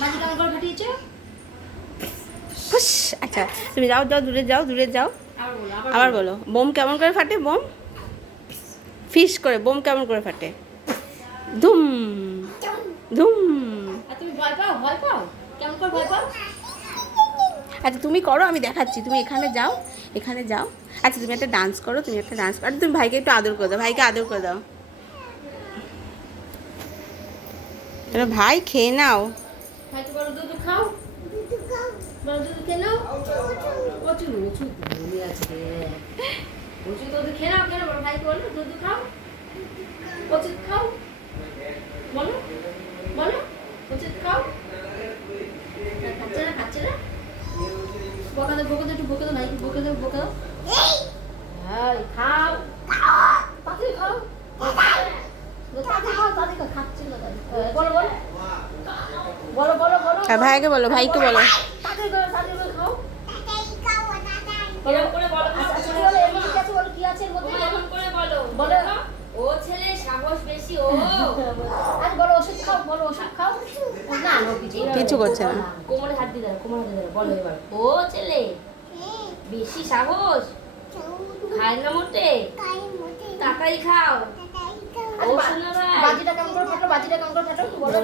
বাজি কেমন করে ফাটিয়েছো? হুস, আচ্ছা তুমি যাও যাও দূরে যাও দূরে যাও। আবার বলো বোম কেমন করে ফাটে? বোম ফিস করে বোম কেমন করে ফাটে? ধুম ধুম। আর তুমি ভয় পাও? ভয় পাও? কেমন করে ভয় পাও? আচ্ছা তুমি করো, আমি দেখাচ্ছি। তুমি এখানে যাও, এখানে যাও। আচ্ছা তুমি একটা ডান্স করো, তুমি একটা ডান্স করো। তুমি ভাইকে একটু আদর করে দাও, ভাইকে আদর করে দাও। তাহলে ভাই খেয়ে নাও। ভাইকে বলো দুধ খাও। বলো দুধ খেয়ে নাও। প্রচুর উঁচু ঘুমিয়ে আছে। উঁচু দুধ খেয়ে নাও, খেয়ে নাও। বলো ভাইকে বলো দুধ খাও। প্রচুর খাও। বলো বলো প্রচুর খাও। খাচ্ছে না, খাচ্ছে না। বকা দাও, বকা দাও, একটু বকা দাও ভাইকে, বকা দাও, বকা দাও। হ্যাঁ খাও, তাড়াতাড়ি খাও, তাড়াতাড়ি খাও, তাড়াতাড়ি খাও। খাচ্ছে না তাই। বলো বলো বলো বলো বলো। আর ভাইকে বলো, ভাইকে বলো। তাড়াতাড়ি করো, তাড়াতাড়ি করে খাও। বলো করে বলো। আচ্ছা কি বলো, এমনি কি আছে বলো, কি আছে এর মধ্যে? এমন করে বলো। বলো ও ছেলে সাহস বেশি ও। আজ বলো ওষুধ খাও, বলো ওষুধ খাও। না না কিছু করছে না। কোমরে হাত দিয়ে দাও, কোমরে হাত দিয়ে দাও। বলো এবার ও ছেলে বেশি সাহস খায় না মোটে, তাড়াতাড়ি খাও। ও শোনো ভাই, বাজিটা কেমন করে ফাটো, বাজিটা কেমন করে ফাটো বলো।